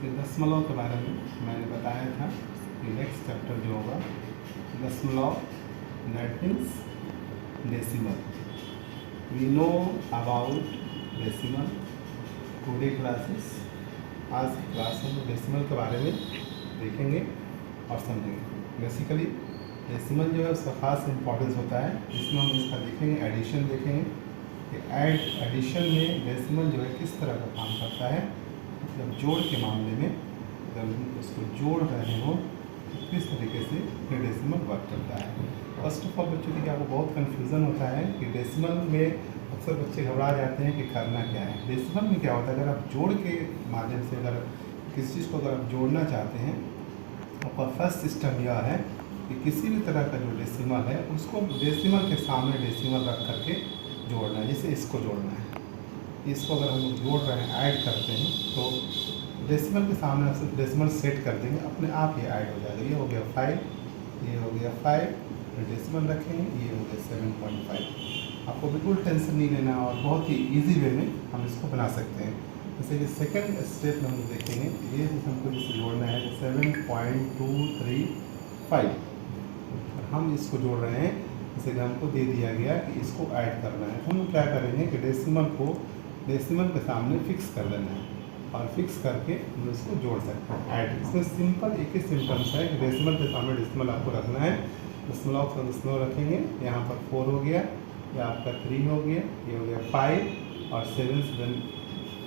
कि दशमलव के बारे में मैंने बताया था कि नेक्स्ट चैप्टर जो होगा दशमलव, that means decimal. We know about decimal today classes. आज की क्लास में डेसिमल के बारे में देखेंगे और समझेंगे। बेसिकली डेसिमल जो है उसका खास इम्पोर्टेंस होता है, जिसमें हम इसका देखेंगे एडिशन देखेंगे कि एडिशन में डेसिमल जो है किस तरह का काम करता है। मतलब जोड़ के मामले में अगर हम उसको जोड़ रहे हो तो किस तरीके से ये डेसिमल वर्क करता है। फर्स्ट ऑफ ऑल बच्चों देखिए, आपको बहुत कन्फ्यूज़न होता है कि डेसिमल में अक्सर बच्चे घबरा जाते हैं कि करना क्या है। डेसिमल में क्या होता है, अगर आप जोड़ के माध्यम से अगर किसी चीज़ को अगर आप जोड़ना चाहते हैं, आपका फर्स्ट सिस्टम यह है कि किसी भी तरह का जो डेसिमल है उसको डेसिमल के सामने डेसिमल रख करके जोड़ना है। जैसे इसको जोड़ना है, इसको अगर हम जोड़ रहे हैं, ऐड करते हैं, तो डेसिमल के सामने सिर्फ डेसिमल सेट कर देंगे, अपने आप ये ऐड हो जाएगा। ये हो गया 5, ये हो गया 5, फिर डेसिमल रखेंगे, ये हो गया 7.5। आपको बिल्कुल टेंशन नहीं लेना और बहुत ही इजी वे में हम इसको बना सकते हैं। जैसे कि सेकंड स्टेप में हम देखेंगे, ये हमको जिससे जोड़ना है 7.235। हम इसको जोड़ रहे हैं, जैसे कि हमको दे दिया गया कि इसको ऐड करना है। तो हम क्या करेंगे कि डेसिमल को डेसिमल के सामने फिक्स कर देना है और फिक्स करके हम इसको जोड़ सकते हैं ऐड। इसमें सिंपल एक ही सिम्टम्स है कि डेसिमल के सामने डेसिमल आपको रखना है। दशमलव का दशमलव रखेंगे, यहाँ पर 4 हो गया, या आपका 3 हो गया, ये हो गया 5 और 7 7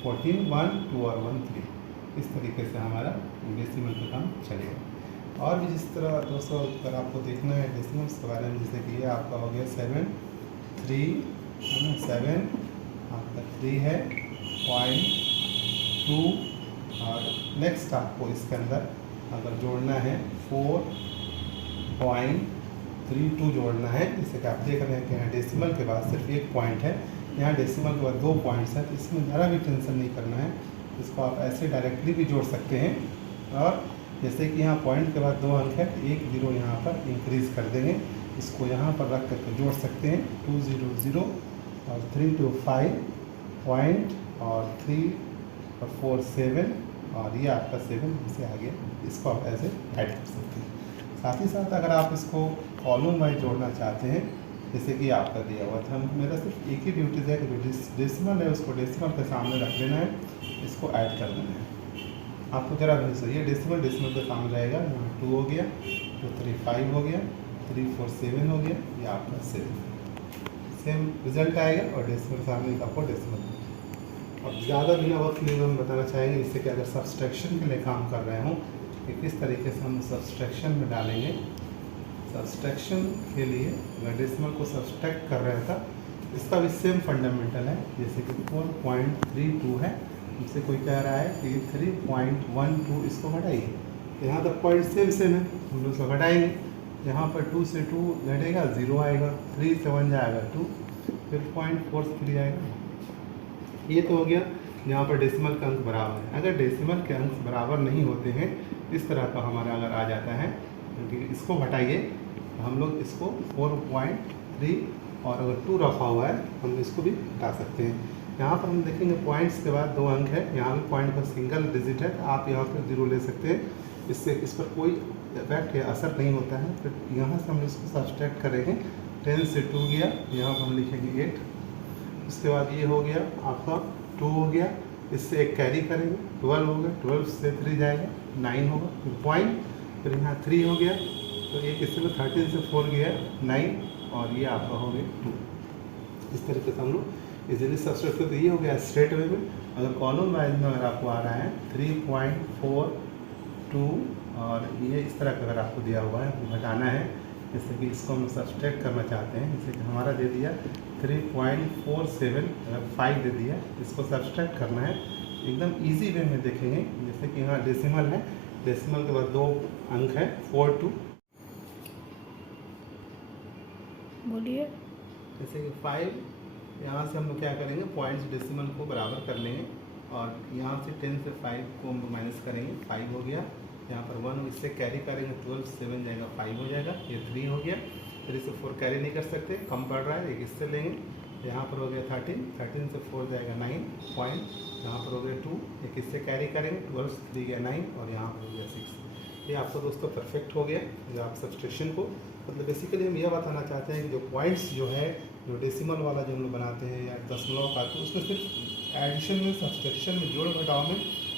14 1 2 और 1 3। इस तरीके से हमारा डेसिमल का काम चलेगा। और भी जिस तरह दोस्तों अगर आपको देखना है डेसिमल्स के बारे में, जैसे कि ये आपका हो गया 7 3 है ना, 7 आपका 3 है 0.2 और नेक्स्ट आपको इसके अंदर अगर जोड़ना है 4.32 जोड़ना है। जैसे कि आप देख रहे हैं कि यहाँ डेसिमल के बाद सिर्फ एक पॉइंट है, यहाँ डेसिमल के बाद 2 पॉइंट्स हैं, तो इसमें ज़रा भी टेंशन नहीं करना है। इसको आप ऐसे डायरेक्टली भी जोड़ सकते हैं। और जैसे कि यहाँ पॉइंट के बाद 2 अंक है, तो 1 0 यहाँ पर इंक्रीज़ कर देंगे, इसको यहाँ पर रख करके जोड़ सकते हैं। 2 0 0 और 3 2 5 पॉइंट और 3 और 4 7 और ये आपका 7 इसे आ गया। इसको आप ऐसे ऐड कर सकते हैं। साथ ही साथ अगर आप इसको कॉलम वाइज जोड़ना चाहते हैं, जैसे कि आपका दिया हुआ था, मेरा सिर्फ एक ही ड्यूटीज है कि जो डेसिमल है उसको डेसिमल के सामने रख देना है, इसको ऐड कर देना है। आपको जरा भी सही है, डेसिमल के सामने रहेगा। यहाँ 2 हो गया, 2 3 5 हो गया, 3 4 7 हो गया, ये आपका 7 सेम रिजल्ट आएगा और डेसिमल सामने आपको डेसिमल। और ज़्यादा बिना वक्त लिए हम बताना चाहेंगे, जैसे कि अगर सब्सट्रैक्शन के लिए काम कर रहे हों कि किस तरीके से हम सब्सट्रैक्शन में डालेंगे। सब्सट्रैक्शन के लिए अगर डेसिमल को सब्सट्रैक्ट कर रहा था, इसका भी सेम फंडामेंटल है। जैसे कि 4.32 है, हमसे कोई कह रहा है कि 3.12 इसको घटाइए, तो यहाँ तक पॉइंट सेम है, हम लोग इसको घटाएंगे। यहाँ पर 2 से 2 घटेगा, 0 आएगा, 3 से 1 जाएगा 2, फिर 0.43 आएगा। ये तो हो गया यहाँ पर डेसिमल के अंक बराबर है। अगर डेसिमल के अंक बराबर नहीं होते हैं, इस तरह का हमारा अगर आ जाता है, क्योंकि इसको घटाइए, तो हम लोग इसको 4.3 और अगर 2 रखा हुआ है हम इसको भी घटा सकते हैं। यहाँ पर हम देखेंगे पॉइंट्स के बाद 2 अंक है, यहाँ पे पॉइंट पर सिंगल डिजिट है, तो आप यहाँ पर 0 ले सकते हैं। इससे इस पर कोई इफेक्ट या असर नहीं होता है। फिर यहाँ से हम इसको सब्सट्रैक्ट करेंगे, 10 से 2 गया, यहाँ पर हम लिखेंगे 8। उसके बाद ये हो गया आपका 2 हो गया, इससे एक कैरी करेंगे, 12 हो गया, 12 से 3 जाएगा 9 होगा, फिर पॉइंट, फिर यहाँ 3 हो गया, तो एक इससे 13 से 4 गया 9 और ये आपका हो गया 2। इस तरीके से हम लोग इजीली सब्सट्रैक्ट करते। ये हो गया स्ट्रेट वे में। अगर कॉलम वाइज में अगर आपको आ रहा है 3.42 और ये इस तरह का अगर आपको दिया हुआ है, आपको घटाना है, जैसे कि इसको हम सब्सट्रैक्ट करना चाहते हैं, जैसे कि हमारा दे दिया 3.47, अगर 5 दे दिया, इसको सब्सट्रैक्ट करना है एकदम इजी वे में देखेंगे। जैसे कि यहाँ डेसिमल है, डेसिमल के बाद 2 अंक है 42, बोलिए। जैसे कि 5, यहाँ से हम लोग क्या करेंगे, पॉइंट्स डेसिमल को बराबर कर लेंगे और यहाँ से 10 से 5 को हम माइनस करेंगे, 5 हो गया, यहाँ पर 1 इससे कैरी करेंगे, 12 से 7 जाएगा, 5 हो जाएगा, ये 3 हो गया। फिर इसे 4 कैरी नहीं कर सकते, कम पड़ रहा है, एक इससे लेंगे, यहाँ पर हो गया 13, 13 से 4 जाएगा 9 पॉइंट, यहाँ पर हो गया 2, एक इससे कैरी करेंगे 12 से 3 गया 9 और यहाँ पर हो गया 6। ये आपको दोस्तों परफेक्ट हो गया। जो आप सब्सट्रैक्शन को मतलब बेसिकली हम यह बताना चाहते हैं कि जो पॉइंट्स जो है जो डेसिमल वाला जो हम लोग बनाते हैं या दशमलव का, तो उसमें सिर्फ एडिशन में सब्सट्रैक्शन में जोड़ घटाव में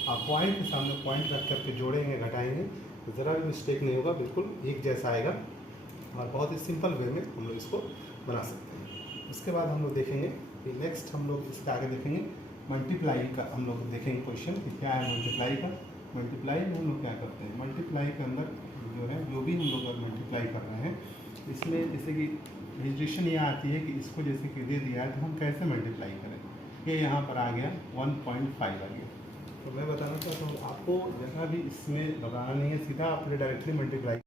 आप पॉइंट के सामने पॉइंट रख करके जोड़ेंगे घटाएंगे तो ज़रा भी मिस्टेक नहीं होगा, बिल्कुल एक जैसा आएगा और बहुत ही सिंपल वे में हम लोग इसको बना सकते हैं। उसके बाद हम लोग देखेंगे कि नेक्स्ट हम लोग इसके आगे देखेंगे मल्टीप्लाई का। हम लोग देखेंगे क्वेश्चन कि क्या है मल्टीप्लाई का। मल्टीप्लाई में हम लोग क्या करते हैं, मल्टीप्लाई के अंदर जो है जो भी हम लोग अगर मल्टीप्लाई कर रहे हैं इसमें जैसे कि हेजिटेशन ये आती है कि इसको जैसे कि दे दिया है तो हम कैसे मल्टीप्लाई करें। ये यहाँ पर आ गया 1.5 आ गया, तो मैं बताना चाहता हूँ आपको जगह भी इसमें बताना नहीं है, सीधा आपने डायरेक्टली मल्टीप्लाई।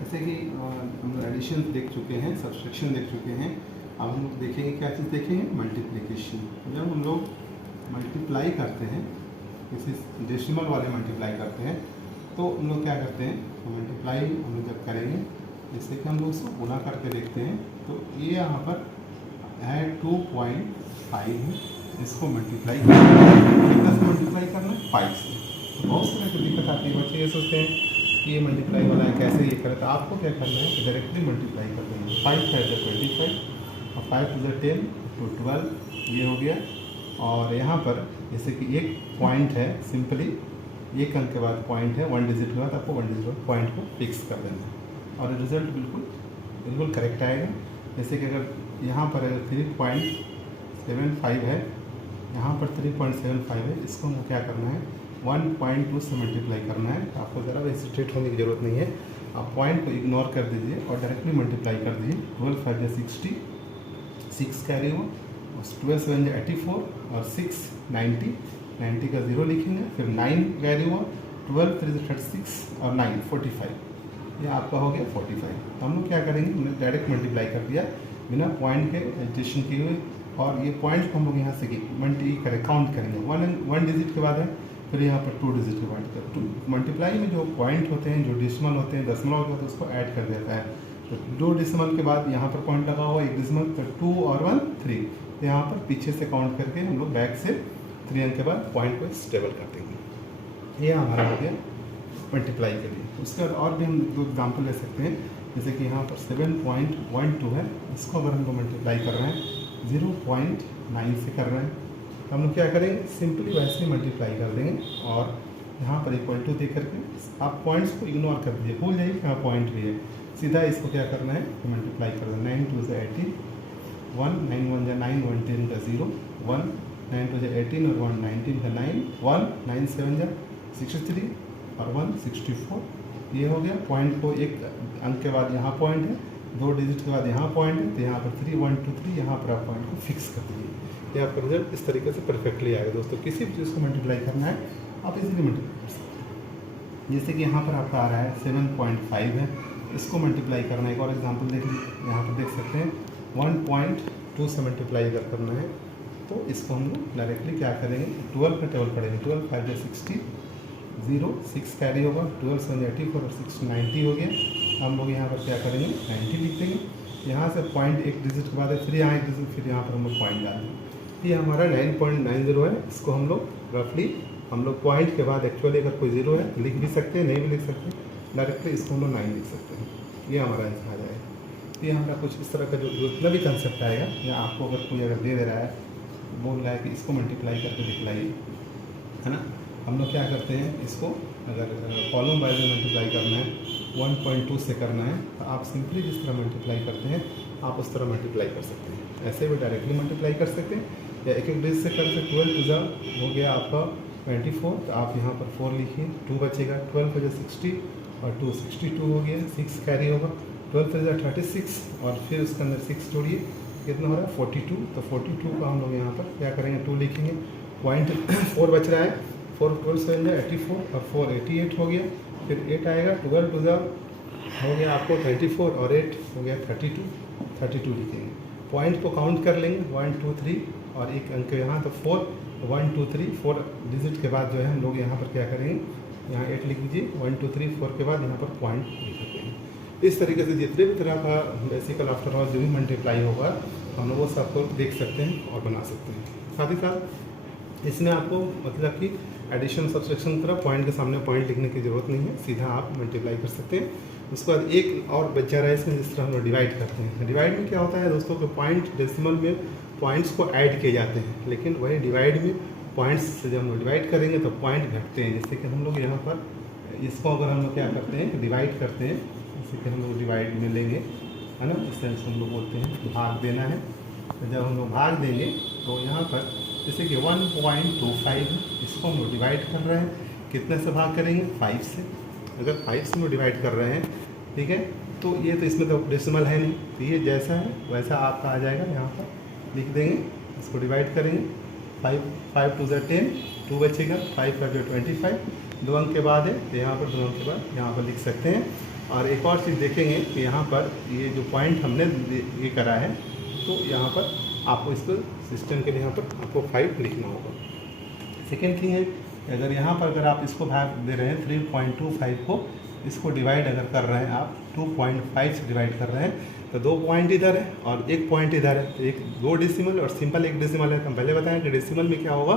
जैसे कि हम लोग एडिशन देख चुके हैं, सब्सट्रैक्शन देख चुके हैं, अब हम लोग देखेंगे क्या चीज़ देखेंगे, मल्टीप्लिकेशन। जब हम लोग मल्टीप्लाई करते हैं किसी डेसिमल वाले मल्टीप्लाई करते हैं तो हम लोग क्या करते हैं, तो मल्टीप्लाई हम लोग जब करेंगे जैसे कि हम लोग उसको गुना करके देखते हैं तो ये यहाँ पर है 2.5 है, इसको मल्टीप्लाई करना है, कितना से मल्टीप्लाई करना है 5 से। तो बहुत तरह की दिक्कत आती है, बच्चे ये सोचते हैं कि ये मल्टीप्लाई वाला है कैसे ये करें, तो आपको क्या करना है कि डायरेक्टली मल्टीप्लाई कर देंगे। 5 5 25 और 5 2 10 तो 12 ये हो गया। और यहाँ पर जैसे कि एक पॉइंट है, सिंपली एक अंक के बाद पॉइंट है, 1 डिजिट के बाद आपको 1 डिजिट बाद पॉइंट को फिक्स कर देना है और रिजल्ट बिल्कुल करेक्ट आएगा। जैसे कि अगर यहाँ पर अगर 3.75 है, यहाँ पर 3.75 है, इसको हमको क्या करना है 1.2 से मल्टीप्लाई करना है। तो आपको ज़रा हेजिटेट होने की ज़रूरत नहीं है, आप पॉइंट को इग्नोर कर दीजिए और डायरेक्टली मल्टीप्लाई कर दीजिए। 12 5 60, 6 कैरी हुआ, 12 7 84 और 6 90, 90 का 0 लिखेंगे, फिर 9 कैरी हुआ, 12 3 36 और 9 45, ये आपका हो गया 45। तो हम लोग क्या करेंगे, हमने डायरेक्ट मल्टीप्लाई कर दिया बिना पॉइंट के एडिशन किए हुए, और ये पॉइंट को हम लोग यहाँ से काउंट करेंगे 1 डिजिट के बाद है, फिर यहाँ पर 2 डिजिट के बाद। तो मल्टीप्लाई में जो पॉइंट होते हैं, जो डेसिमल होते हैं, दशमलव होते हैं, तो उसको ऐड कर देता है। तो 2 डिसिमल के बाद यहाँ पर पॉइंट लगा हुआ 1 डिसिमल, तो 2 और 1 3, तो यहाँ पर पीछे से काउंट करके हम लोग बैक से 3 अंक के बाद पॉइंट को स्टेबल कर देंगे। ये हमारा हो गया मल्टीप्लाई के लिए। उसके बाद और भी हम 2 एग्जाम्पल ले सकते हैं, जैसे कि यहाँ पर 7.12 है, इसको अगर हम लोग मल्टीप्लाई कर रहे हैं 0.9 से कर रहे हैं, तो हम लोग क्या करेंगे, सिंपली वैसे ही मल्टीप्लाई कर देंगे और यहाँ पर इक्वल टू दे करके आप पॉइंट्स को इग्नोर कर दीजिए, भूल जाइए कि हाँ पॉइंट भी है, सीधा इसको क्या करना है मल्टीप्लाई कर देना। 9 2 से 18, 1 9 1 जा 9, 1 10 का 0, 1 9 2 जा 18 और 1 19 का 9, 1 9 7 जा 63 और 1 64, ये हो गया। पॉइंट को एक अंक के बाद यहाँ पॉइंट है, 2 डिजिट के बाद यहाँ पॉइंट है, तो यहाँ पर 3 1 2 3, यहाँ पर आप पॉइंट को फिक्स कर दीजिए। ये आपका रिजल्ट इस तरीके से परफेक्टली आएगा। दोस्तों किसी भी चीज़ को मल्टीप्लाई करना है आप इजीली मल्टीप्लाई कर सकते हैं। जैसे कि यहाँ पर आपका आ रहा है 7.5 है, इसको मल्टीप्लाई करना है। एक और एग्जांपल देख लीजिए, यहाँ पर देख सकते हैं 1.2 से मल्टीप्लाई अगर करना है तो इसको हम लोग डायरेक्टली क्या करेंगे, 12 का टेबल पढ़ेंगे, 12 5 60, 0 6 कैरी होगा, 12 7 84 और 6 90 हो गया। हम लोग यहाँ पर क्या करेंगे 90 लिख देंगे, यहाँ से पॉइंट एक डिजिट के बाद है, फिर यहाँ एक डिजिट, फिर यहाँ पर हम लोग पॉइंट डाल देंगे। ये हमारा 9.90 है, इसको हम लोग रफली हम लोग पॉइंट के बाद एक्चुअली अगर कोई 0 है लिख भी सकते हैं, नहीं भी लिख सकते, डायरेक्टली इसको हम लोग 9 लिख सकते हैं। ये हमारा आंसर आ जाएगा। ये हमारा कुछ इस तरह का जो जितना भी कंसेप्ट आएगा, या आपको अगर कोई अगर दे रहा है, बोल रहा है कि इसको मल्टीप्लाई करके दिखलाइए, है ना, हम लोग क्या करते हैं, इसको अगर कॉलम वाइज में मल्टीप्लाई करना है 1.2 से करना है, तो आप सिंपली जिस तरह मल्टीप्लाई करते हैं आप उस तरह मल्टीप्लाई कर सकते हैं। ऐसे भी डायरेक्टली मल्टीप्लाई कर सकते हैं या एक एक डिजिट से कर सकते। 12 हो गया आपका 24, तो आप यहाँ पर 4 लिखिए, 2 बचेगा, 12 बजे 60 और 2 62 हो गया, 6 कैरी होगा, 12 बजे 36 और फिर उसके अंदर 6 जोड़िए, कितना हो रहा है 42। तो 42 का हम लोग यहाँ पर क्या करेंगे 2 लिखेंगे, पॉइंट 4 बच रहा है, 4 12 7 84 और 4 88 हो गया, फिर 8 आएगा, 12 2 हो गया आपको 24 और 8 हो गया 32 लिखेंगे। पॉइंट को काउंट कर लेंगे 1 2 3 और एक अंक यहाँ, तो 4 1 2 3 4 डिजिट के बाद जो है हम लोग यहाँ पर क्या करेंगे, यहाँ 8 लिख दीजिए, 1 2 3 4 के बाद यहाँ पर पॉइंट लिख देते हैं। इस तरीके से जितने भी तरह का बेसिकल आफ्टर ऑल जो भी मल्टीप्लाई होगा हम लोग वो सबको देख सकते हैं और बना सकते हैं। साथ ही साथ इसमें आपको मतलब कि एडिशन सब्सट्रैक्शन की तरह पॉइंट के सामने पॉइंट लिखने की ज़रूरत नहीं है, सीधा आप मल्टीप्लाई कर सकते हैं। उसके बाद एक और बच्चा रहा है इसमें, जिस तरह हम लोग डिवाइड करते हैं। डिवाइड में क्या होता है दोस्तों कि पॉइंट डेसिमल में पॉइंट्स को ऐड किए जाते हैं, लेकिन वही डिवाइड में पॉइंट्स से जब हम लोग डिवाइड करेंगे तो पॉइंट घटते हैं। जैसे कि हम लोग यहाँ पर इसको अगर हम लोग क्या करते हैं, डिवाइड करते हैं, जैसे कि हम लोग डिवाइड में लेंगे, है ना, इस तरह से हम लोग बोलते हैं भाग देना है। तो जब हम लोग भाग देंगे तो यहाँ पर जैसे कि 1.25 इसको हम लोग डिवाइड कर रहे हैं, कितने से भाग करेंगे, 5 से। अगर 5 से हम लोग डिवाइड कर रहे हैं, ठीक है, तो ये तो इसमें तो डेसिमल है नहीं, तो ये जैसा है वैसा आपका आ जाएगा। यहाँ पर लिख देंगे, इसको डिवाइड करेंगे, 5 2 10, 2 बचेगा, 5 5 25, 2 अंक के बाद है, तो यहाँ पर 2 अंक के बाद यहाँ पर लिख सकते हैं। और एक और चीज़ देखेंगे कि यहाँ पर ये जो पॉइंट हमने ये करा है, तो यहाँ पर आपको इसको सिस्टम के लिए यहाँ पर आपको 5 लिखना होगा। सेकेंड थिंग है, अगर यहाँ पर अगर आप इसको भाग दे रहे हैं 3.25 को, इसको डिवाइड अगर कर रहे हैं आप 2.5 से डिवाइड कर रहे हैं, तो 2 पॉइंट इधर है और 1 पॉइंट इधर है, तो 2 डेसिमल और सिंपल 1 डेसिमल है। हम पहले बताएं कि डेसिमल में क्या होगा,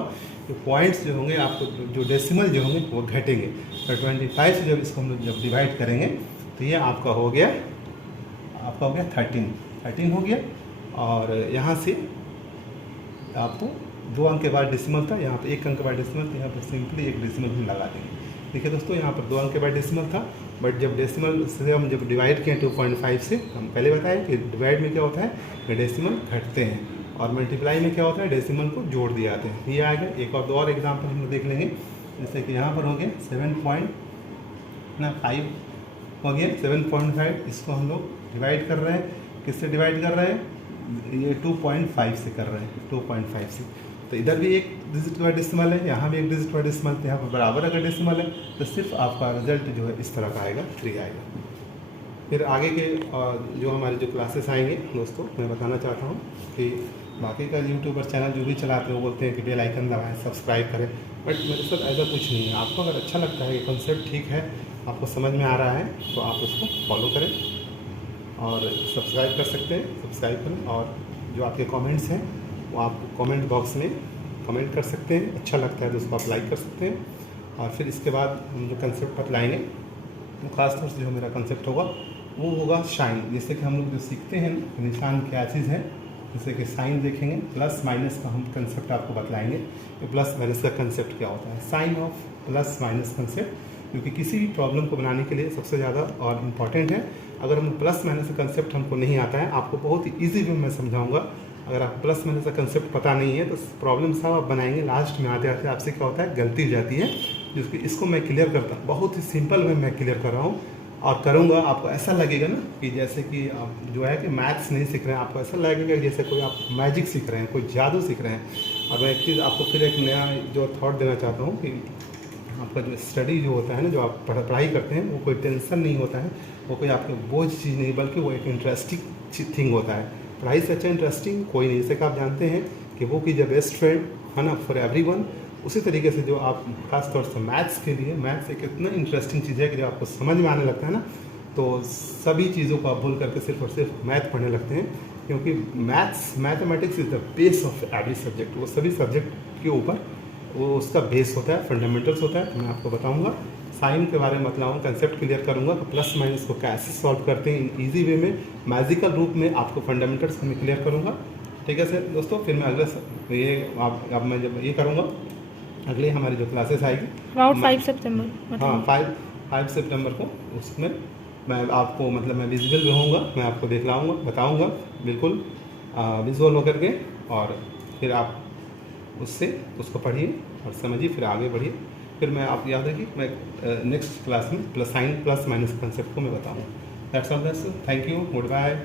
तो पॉइंट्स जो होंगे आपको जो डेसिमल जो होंगे वो घटेंगे। तो 25 से जब इसको हम लोग जब डिवाइड करेंगे तो ये आपका हो गया 13 हो गया। और यहाँ से आपको 2 अंक के बाद डेसिमल था, यहाँ पर 1 अंक के बाद डेसिमल, तो यहाँ पर सिंपली 1 डेसिमल हम लगा देंगे। ठीक है दोस्तों, यहाँ पर 2 अंक के बाद डेसिमल था, बट जब डेसिमल से हम जब डिवाइड किए 2.5 से, हम पहले बताएं कि डिवाइड में क्या होता है कि डेसिमल घटते हैं, और मल्टीप्लाई में क्या होता है डेसिमल को जोड़ दिए जाते हैं। ये आ गया। एक और 2 और एग्जाम्पल हम लोग देख लेंगे, जैसे कि यहाँ पर हो गया 7.5 हो गया 7.5, इसको हम लोग डिवाइड कर रहे हैं, किससे डिवाइड कर रहे हैं, ये 2.5 से कर रहे हैं, 2.5 से। तो इधर भी 1 डिजिट का डेसिमल है, यहाँ भी 1 डिजिट का डेसिमल, तो यहाँ पर बराबर अगर डेसिमल है तो सिर्फ आपका रिजल्ट जो है इस तरह का आएगा, 3 आएगा। फिर आगे के जो हमारे जो क्लासेस आएंगे दोस्तों, मैं बताना चाहता हूँ कि बाकी का यूट्यूबर चैनल जो भी चलाते हैं वो बोलते हैं कि बेल आइकन दबाएं, सब्सक्राइब करें, बट मेरे साथ ऐसा कुछ नहीं है। आपको अगर अच्छा लगता है, ये कॉन्सेप्ट ठीक है, आपको समझ में आ रहा है, तो आप उसको फॉलो करें और सब्सक्राइब कर सकते हैं, सब्सक्राइब करें। और जो आपके कमेंट्स हैं वो आप कमेंट बॉक्स में कमेंट कर सकते हैं, अच्छा लगता है तो उसको आप लाइक कर सकते हैं। और फिर इसके बाद हम जो कंसेप्ट बतलाएंगे, तो खासतौर से जो मेरा कंसेप्ट होगा वो होगा साइन। जैसे कि हम लोग जो सीखते हैं निशान क्या चीज़ है, जैसे कि साइन देखेंगे, प्लस माइनस का हम कंसेप्ट आपको बतलाएंगे कि प्लस माइनस का कंसेप्ट क्या होता है, sign of plus minus concept, क्योंकि किसी भी प्रॉब्लम को बनाने के लिए सबसे ज़्यादा और इम्पॉर्टेंट है। अगर हम प्लस माइनस का कंसेप्ट हमको नहीं आता है, आपको बहुत ही ईजी वे में मैं समझाऊंगा। अगर आप प्लस माइनस का कंसेप्ट पता नहीं है तो प्रॉब्लम सब आप बनाएंगे, लास्ट में आते आते आपसे क्या होता है, गलती हो जाती है, जिसकी इसको मैं क्लियर करता हूँ, बहुत ही सिंपल वे मैं क्लियर कर रहा हूँ और करूँगा। आपको ऐसा लगेगा ना कि जैसे कि आप जो है कि मैथ्स नहीं सीख रहे हैं, आपको ऐसा लगेगा जैसे कोई आप मैजिक सीख रहे हैं, कोई जादू सीख रहे हैं। और मैं एक चीज़ आपको फिर एक नया जो थॉट देना चाहता हूँ कि आपका जो स्टडी जो होता है ना, जो आप पढ़ाई करते हैं, वो कोई टेंशन नहीं होता है, वो कोई आपके बोझ चीज़ नहीं, बल्कि वो एक इंटरेस्टिंग थिंग होता है। पढ़ाई से अच्छा इंटरेस्टिंग कोई नहीं। जैसे कि आप जानते हैं कि book is the best friend, है ना, फॉर एवरीवन। उसी तरीके से जो आप खास तौर से मैथ्स के लिए, मैथ्स एक इतना इंटरेस्टिंग चीज़ है कि जब आपको समझ में आने लगता है ना, तो सभी चीज़ों को आप भूल करके सिर्फ और सिर्फ मैथ पढ़ने लगते हैं, क्योंकि mathematics is the base of every subject. वो सभी सब्जेक्ट के ऊपर वो उसका बेस होता है, फंडामेंटल्स होता है। मैं आपको बताऊंगा, साइन के बारे में बताऊंगा, कंसेप्ट क्लियर करूंगा कि प्लस माइनस को कैसे सॉल्व करते हैं इन ईजी वे में, मैजिकल रूप में आपको फंडामेंटल्स में क्लियर करूंगा। ठीक है सर दोस्तों, फिर मैं अगले ये अब मैं जब ये करूँगा, अगले हमारी जो क्लासेस आएगी अराउंड 5 सितंबर, हाँ 5 सितंबर को, उसमें मैं आपको मतलब मैं विजुअल में होऊंगा, मैं आपको दिखलाऊंगा, बताऊंगा बिल्कुल विजुअल होकर के, और फिर आप उससे उसको पढ़िए और समझिए, फिर आगे बढ़िए। फिर मैं आप याद है कि मैं नेक्स्ट क्लास में साइन प्लस माइनस कंसेप्ट को मैं बताऊँगा। That's all that's, thank you, good bye.